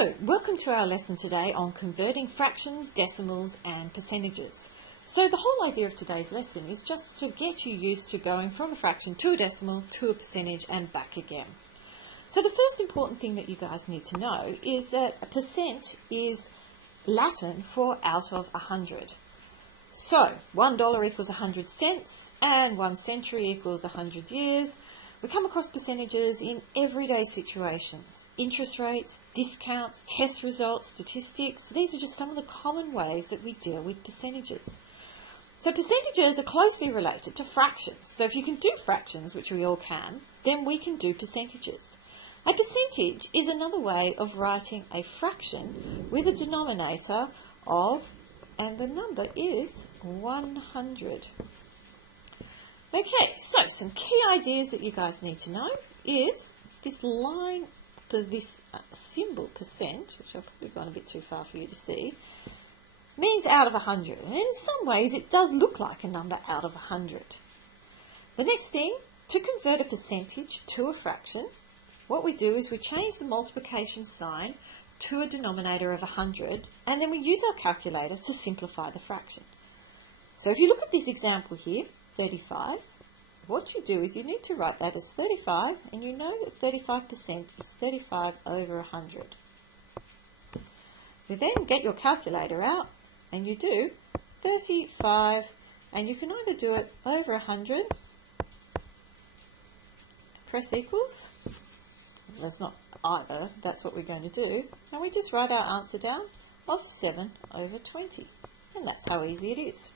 So, welcome to our lesson today on converting fractions, decimals and percentages. So the whole idea of today's lesson is just to get you used to going from a fraction to a decimal to a percentage and back again. So the first important thing that you guys need to know is that a percent is Latin for out of 100. So $1 equals 100 cents and 1 century equals 100 years. We come across percentages in everyday situations. Interest rates, discounts, test results, statistics. These are just some of the common ways that we deal with percentages. So percentages are closely related to fractions. So if you can do fractions, which we all can, then we can do percentages. A percentage is another way of writing a fraction with a denominator of, and the number is 100. Okay, so some key ideas that you guys need to know is this line, this symbol percent, which I've probably gone a bit too far for you to see, means out of 100. And in some ways it does look like a number out of 100. The next thing, to convert a percentage to a fraction, what we do is we change the multiplication sign to a denominator of 100, and then we use our calculator to simplify the fraction. So if you look at this example here, 35, what you do is you need to write that as 35, and you know that 35% is 35 over 100. You then get your calculator out and you do 35, and you can either do it over 100, press equals. That's not either, that's what we're going to do, and we just write our answer down of 7 over 20, and that's how easy it is.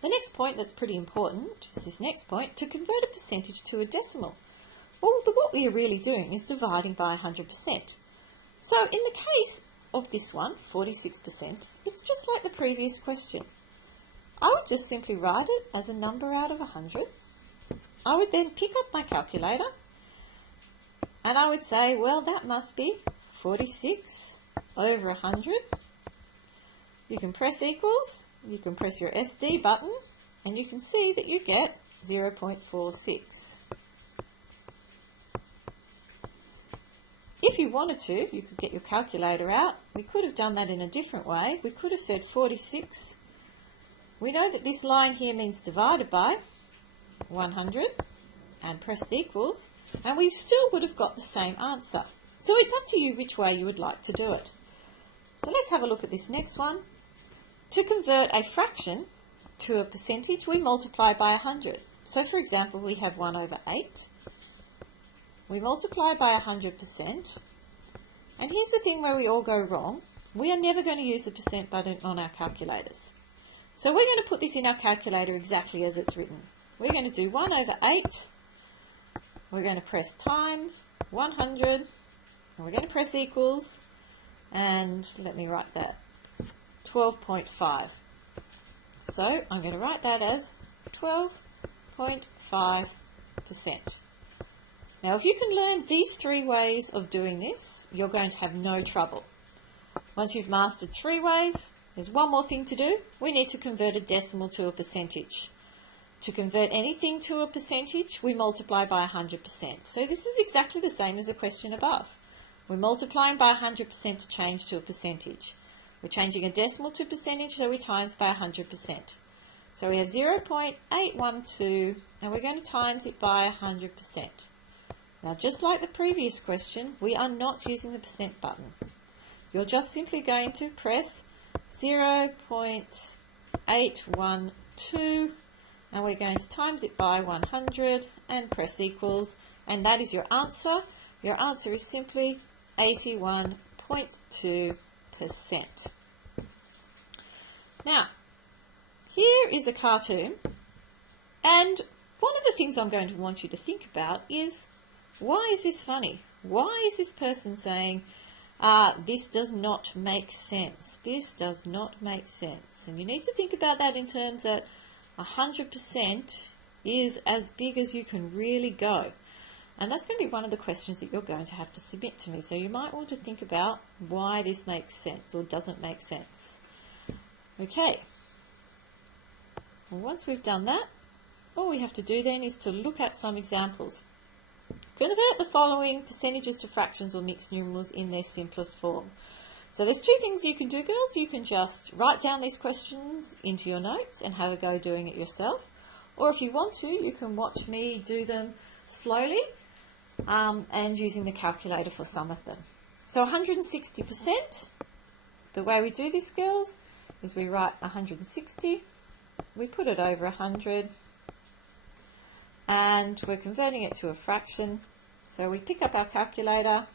The next point that's pretty important is this next point, to convert a percentage to a decimal. Well, what we are really doing is dividing by 100%. So in the case of this one, 46%, it's just like the previous question. I would just simply write it as a number out of 100. I would then pick up my calculator and I would say, well, that must be 46 over 100. You can press equals. You can press your SD button and you can see that you get 0.46. If you wanted to, you could get your calculator out. We could have done that in a different way. We could have said 46. We know that this line here means divided by 100 and pressed equals, and we still would have got the same answer. So it's up to you which way you would like to do it. So let's have a look at this next one. To convert a fraction to a percentage, we multiply by 100. So for example, we have 1 over 8. We multiply by 100%. And here's the thing where we all go wrong. We are never going to use the percent button on our calculators. So we're going to put this in our calculator exactly as it's written. We're going to do 1 over 8. We're going to press times 100. And we're going to press equals. And let me write that. 12.5. So I'm going to write that as 12.5%. Now if you can learn these three ways of doing this, you're going to have no trouble. Once you've mastered three ways, there's one more thing to do. We need to convert a decimal to a percentage. To convert anything to a percentage, we multiply by 100%. So this is exactly the same as the question above. We're multiplying by 100% to change to a percentage. We're changing a decimal to percentage, so we times by 100%. So we have 0.812, and we're going to times it by 100%. Now, just like the previous question, we are not using the percent button. You're just simply going to press 0.812, and we're going to times it by 100 and press equals, and that is your answer. Your answer is simply 81.2%. Now, here is a cartoon, and one of the things I'm going to want you to think about is, why is this funny? Why is this person saying, this does not make sense? This does not make sense. And you need to think about that in terms that 100% is as big as you can really go. And that's going to be one of the questions that you're going to have to submit to me. So you might want to think about why this makes sense or doesn't make sense. Okay. Well, once we've done that, all we have to do then is to look at some examples. Convert the following percentages to fractions or mixed numerals in their simplest form. So there's two things you can do, girls. You can just write down these questions into your notes and have a go doing it yourself. Or if you want to, you can watch me do them slowly and using the calculator for some of them. So 160%, the way we do this, girls, is we write 160, we put it over 100, and we're converting it to a fraction. So we pick up our calculator,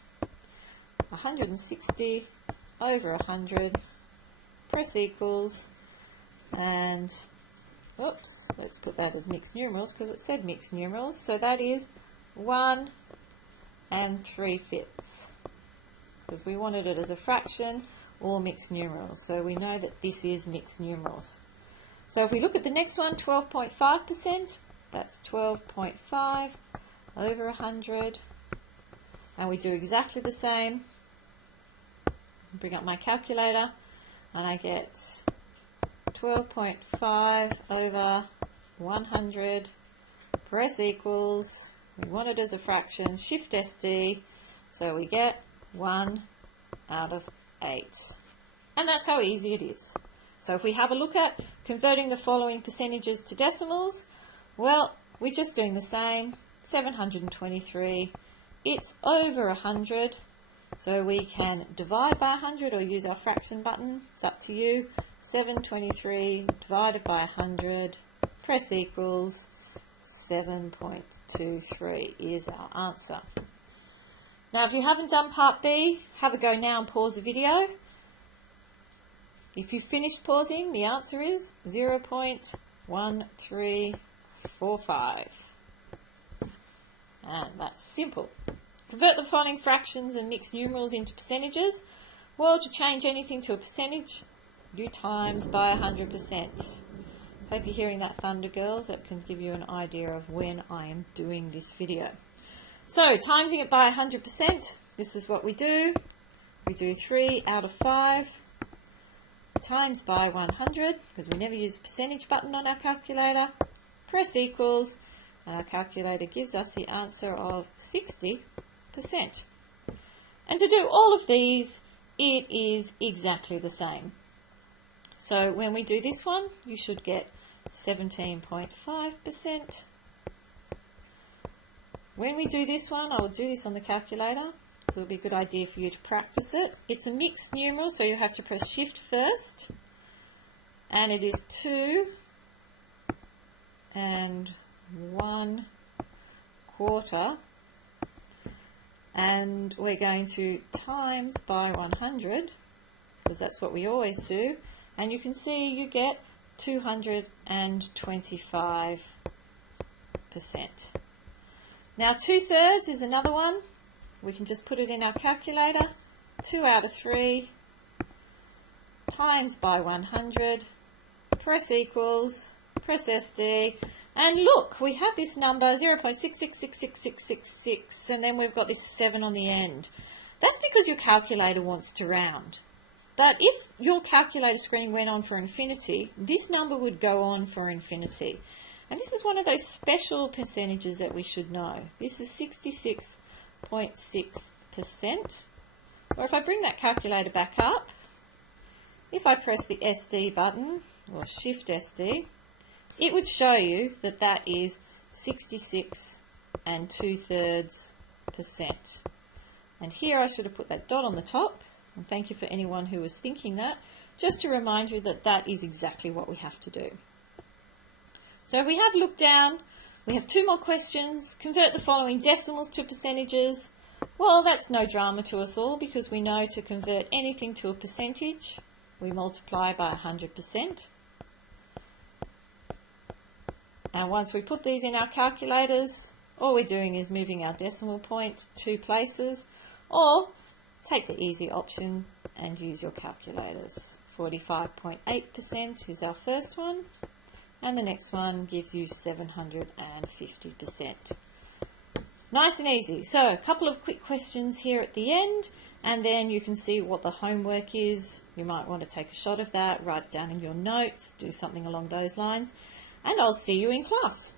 160 over 100, press equals, and oops, let's put that as mixed numerals because it said mixed numerals. So that is 1 3/5 because we wanted it as a fraction or mixed numerals. So we know that this is mixed numerals. So if we look at the next one, 12.5%, that's 12.5 over 100. And we do exactly the same. Bring up my calculator and I get 12.5 over 100, press equals, we want it as a fraction, shift SD, so we get 1 out of 8. And that's how easy it is. So if we have a look at converting the following percentages to decimals, well, we're just doing the same, 723, it's over 100, so we can divide by 100 or use our fraction button, it's up to you. 723 divided by 100, press equals, 7.23 is our answer. Now if you haven't done part B, have a go now and pause the video. If you've finished pausing, the answer is 0.1345. And that's simple. Convert the following fractions and mixed numerals into percentages. Well, to change anything to a percentage, you times by 100%. Hope you're hearing that thunder, girls. That can give you an idea of when I am doing this video. So, timesing it by 100%, this is what we do. We do 3 out of 5 times by 100, because we never use the percentage button on our calculator. Press equals, and our calculator gives us the answer of 60%. And to do all of these, it is exactly the same. So when we do this one, you should get 17.5%. When we do this one, I will do this on the calculator. So it'll be a good idea for you to practice it. It's a mixed numeral, so you have to press shift first. And it is 2 1/4. And we're going to times by 100, because that's what we always do. And you can see you get 225%. Now 2/3 is another one. We can just put it in our calculator. 2 out of 3 times by 100. Press equals, press SD. And look, we have this number 0.6666666, and then we've got this 7 on the end. That's because your calculator wants to round. But if your calculator screen went on for infinity, this number would go on for infinity. And this is one of those special percentages that we should know. This is 66.6%. Or if I bring that calculator back up, if I press the SD button, or Shift SD, it would show you that that is 66 2/3%. And here I should have put that dot on the top. And thank you for anyone who was thinking that, just to remind you that that is exactly what we have to do. So we have looked down, we have 2 more questions. Convert the following decimals to percentages. Well, that's no drama to us all, because we know to convert anything to a percentage, we multiply by 100%. And once we put these in our calculators, all we're doing is moving our decimal point 2 places, or take the easy option and use your calculators. 45.8% is our first one, and the next one gives you 750%. Nice and easy. So a couple of quick questions here at the end, and then you can see what the homework is. You might want to take a shot of that, write it down in your notes, do something along those lines, and I'll see you in class.